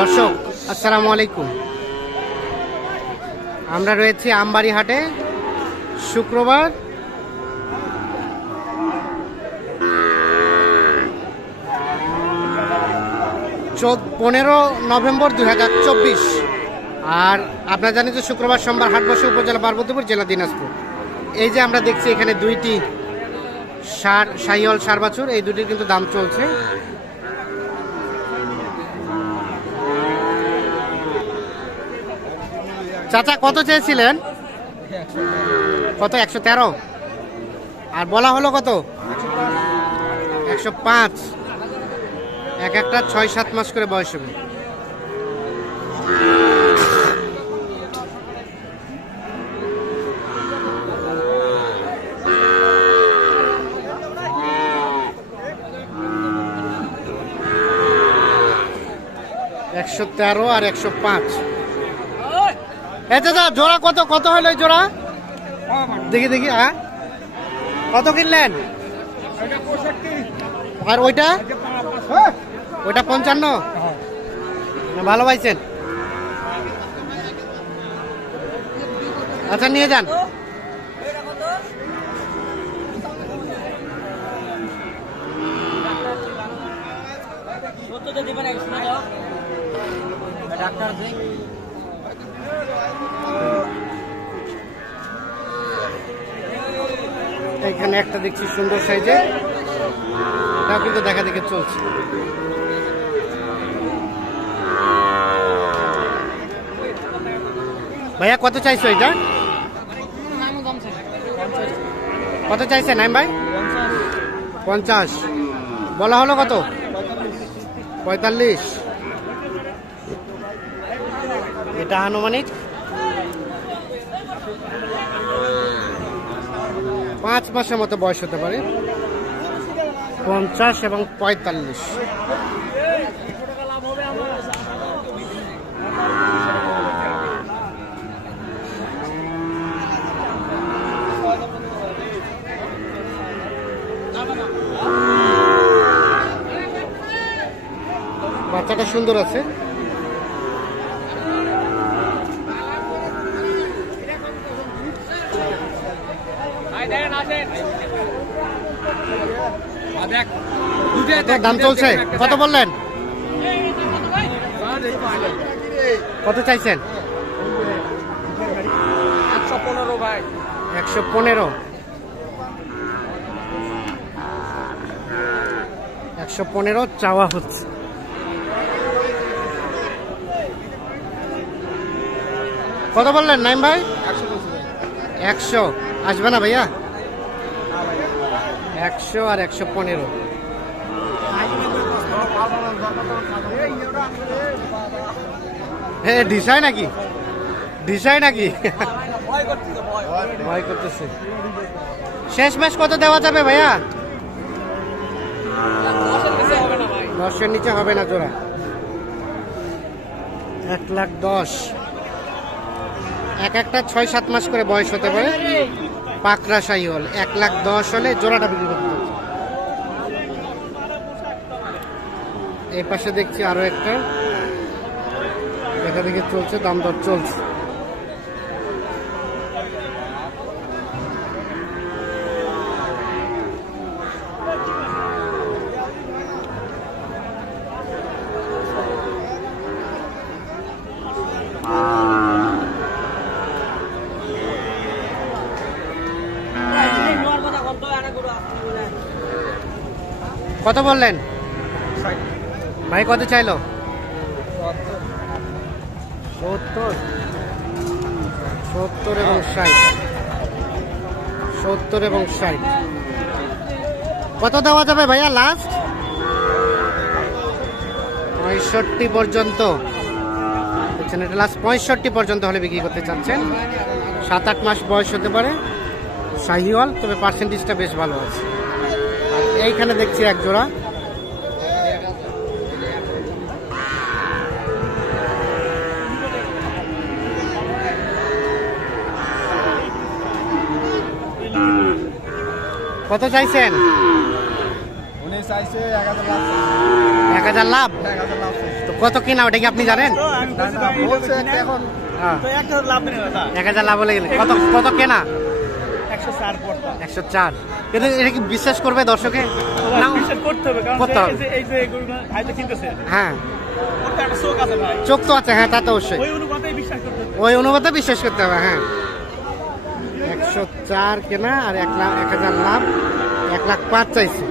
দর্শক আসসালামু আলাইকুম। আমরা রয়েছি আমবাড়ি হাটে, শুক্রবার। পনেরো নভেম্বর 2024। আর আপনারা জানেন যে শুক্রবার সোমবার হাট বসে উপজেলা পার্বতীপুর, জেলা দিনাজপুর। এই যে আমরা দেখছি এখানে দুইটি শাহিওয়াল ষাঁড় বাছুর, এই দুটির কিন্তু দাম চলছে। চাচা কত চেয়েছিলেন? কত? 113। আর বলা হলো কত? 105। এক একটা 6-7 মাস করে বয়স হবে। $113 আর 105। দাদা জোড়া কত কত হলো এই জোড়া? দেখি দেখি। হ্যাঁ, কত কিনলেন? আর ওইটা? ওইটা 55। ভালো পাইছেন? আচ্ছা নিয়ে যান। এখানে একটা দেখছি সুন্দর সাইজে, এটাও কিন্তু দেখা দেখে চলছে। ভাইয়া কত চাইছো এটা? কত চাইছে নাইম ভাই? 50। বলা হলো কত? 45। এটা আনুমানিক 5 মাসের মতো বয়স হতে পারে। 50 এবং 45। বাচ্চাটা সুন্দর আছে। দাম চলছে কত বললেন? কত চাইছেন? 115 ভাই। 115। 115 চাওয়া হচ্ছে। কত বললেন নাইম ভাই? 100। আসবে না ভাইয়া? 100 আর 115। হ্যাঁ, ডিসাই নাকি? ডিসাই নাকি? ভয় করতেছে। শেষ ম্যাচ কত দেওয়া যাবে ভাইয়া? 10-এর নিচে হবে না জোড়া। 1,10,000। এক একটা 6-7 মাস করে বয়স হতে পারে। পাকড়া শাহিওয়াল 1,10,000 হলে জোড়াটা বিক্রি করতে হবে। এই পাশে দেখছি আরো একটা দেখা দেখে চলছে, দাম দর চলছে। কত বললেন ভাই? কত চাইলো? 70 এবং 60। 70 এবং 60। কত দেওয়া যাবে ভাইয়া লাস্ট? 65 পর্যন্ত। এটা লাস্ট 65 পর্যন্ত হলে বিক্রি করতে চাচ্ছেন। 7-8 মাস বয়স হতে পারে, শাহিওয়াল, তবে পার্সেন্টেজটা বেশ ভালো আছে। এইখানে দেখছি এক জোড়া। কত চাইছেন? উনি চাইছে 1000 লাভ। 1000 লাভ? তো কত কিনা ওটা কি আপনি জানেন? হ্যাঁ, 1000 লাভ হলে গেলে কত কত কেনা? 104। কিন্তু এটা কি বিশ্বাস করবে দর্শকে? না, করতে হবে। হ্যাঁ, চোখ তো আছে, হ্যাঁ তা তো অবশ্যই, ওই অনুপাতে বিশ্বাস করতে হবে। হ্যাঁ, 104 কেনা আর 1000 লাভ, 1,05,000 চাইছে।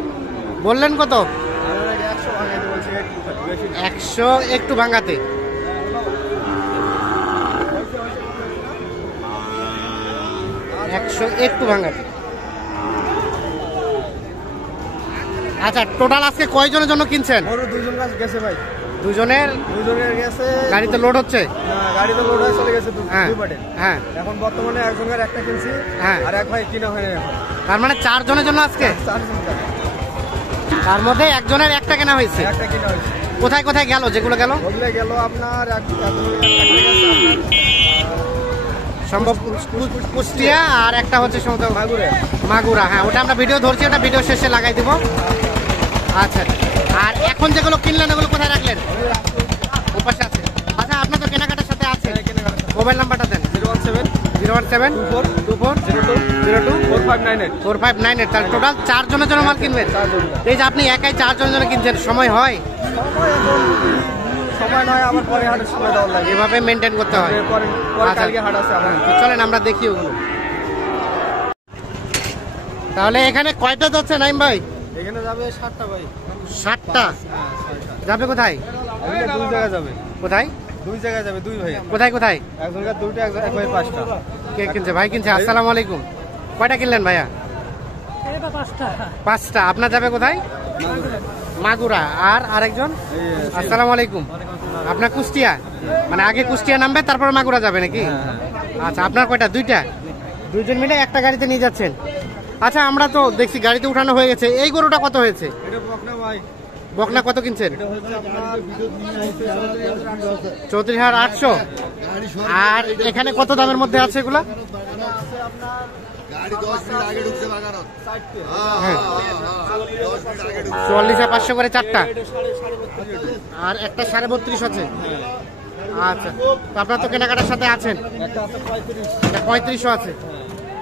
বললেন কত? 100 একটু ভাঙাতে। একটু ভাঙাতে। আচ্ছা, টোটাল আজকে কয়জনের জন্য কিনছেন? দুজন গেছে ভাই। দুজনের গেছে। গাড়িতে লোড হচ্ছে? গাড়িতে লোড হয়ে চলে গেছে। হ্যাঁ হ্যাঁ, এখন বর্তমানে একজনের একটা কিনছি। হ্যাঁ, আর এক ভাই কিনা হয়নি এখন। তার মানে 4 জনের জন্য আজকে? 4 জন। তার মধ্যে একজনের একটা কেনা হয়েছে। একটা কিনা হয়েছে। কোথায় কোথায় গেল যেগুলো গেল? ওগুলো গেল আপনার সম্ভব কুষ্টিয়া, আর একটা হচ্ছে সম্ভবত মাগুরা। হ্যাঁ, ওটা আমরা ভিডিও ধরছি, ওটা ভিডিও শেষে লাগাই দিব। আচ্ছা, আর এখন যেগুলো কিনলেন ওগুলো কোথায় রাখলেন? ওপাশে আছে। আচ্ছা, আপনার তো কেনাকাটার সাথে আছে, মোবাইল নাম্বারটা দেন। 017-017-0202-4598। 4598। তাহলে টোটাল 4 জনের জন্য মাল কিনবেন? এই যে আপনি একাই 4 জনের জন্য কিনছেন, সময় হয়? সময় নয়, আমার পরে হাটের সময় দেওয়ার লাগে। এভাবে মেনটেন করতে হয়। আচ্ছা, হাট আছে আমার। চলেন আমরা দেখি ওগুলো। তাহলে এখানে কয়টা যাচ্ছে নাইম ভাই? এখানে যাবে 7টা ভাই। 7টা যাবে? কোথায়? দুই জায়গায় যাবে। কোথায়? 2 জায়গায় যাবে, 2 ভাই। কোথায় কোথায়? একজনকার 2টা, এক ভাই 5টা। কে কিনছে? ভাই কিনছে। আসসালামু আলাইকুম। কয়টা কিনলেন ভাইয়া? 5টা। আপনার যাবে কোথায়? মাগুরা। আর আরেকজন? আসসালামু আলাইকুম। আপনার কুষ্টিয়া? মানে আগে কুষ্টিয়া নামবে তারপর মাগুরা যাবে নাকি? আচ্ছা, আপনার কয়টা? 2টা। 2 জন মিলে একটা গাড়িতে নিয়ে যাচ্ছেন। আচ্ছা, আমরা তো দেখছি গাড়িতে উঠানো হয়ে গেছে। এই গরুটা কত হয়েছে? এটা বকনা ভাই। বকনা কত কিনছেন? এটা হচ্ছে আপনার 34,800। আর এখানে কত দামের মধ্যে আছে এগুলা? গাড়ি 10 মিনিট আগে ঢুকছে বাগানত। 44,500 করে 4টা। আর একটা 32.5 আছে। আচ্ছা, তো আপনার তো কেনাকাটার সাথে আছেন। একটা আছে 35। এটা 3500 আছে।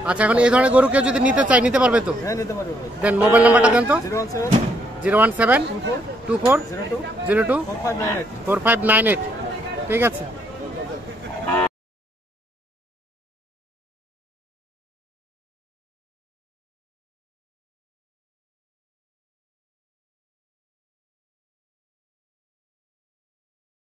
আচ্ছা, এখন এই ধরনের গরু কেউ যদি নিতে চাই নিতে পারবে তো? হ্যাঁ, নিতে পারবে ভাই। দেন মোবাইল নাম্বারটা দেন তো। 017 017-2402-4598। ঠিক আছে।